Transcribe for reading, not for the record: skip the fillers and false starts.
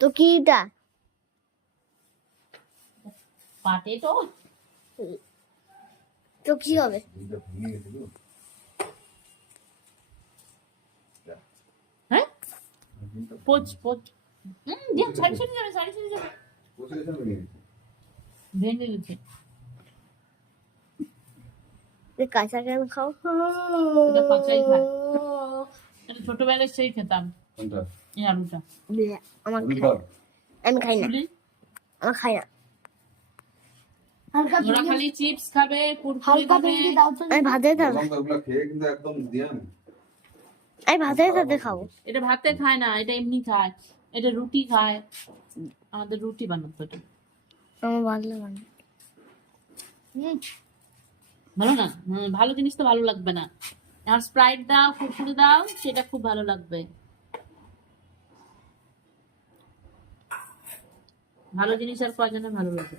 তো কি এটা? পটেটো। তো কি হবে? হ্যাঁ, পোচ পোচ। দিয়ে ছাড়ি ছাড়ি যাবে, ভেঙে গেছে। কাঁচা কেন খাও? এটা কাঁচাই খায়। এটা ছোটবেলায় সেই খেতাম এই আলুটা। আমার আমি খাই না, আমার খাই না। ওরা খালি চিপস খাবে, কুরকুরে খাবে। আমি ভাতের সাথে আমি ভাতের সাথে খাবো। এটা ভাতে খায় না, এটা এমনি খায়। এটা রুটি খায়। আমাদের রুটি বানাতো এটা। আমার ভালো লাগে না। ভালো না? ভালো জিনিস তো ভালো লাগবে না। আর স্প্রাইট দাও, কুরকুরে দাও, সেটা খুব ভালো লাগবে। ভালো জিনিস আর কয়জনের ভালো লাগবে?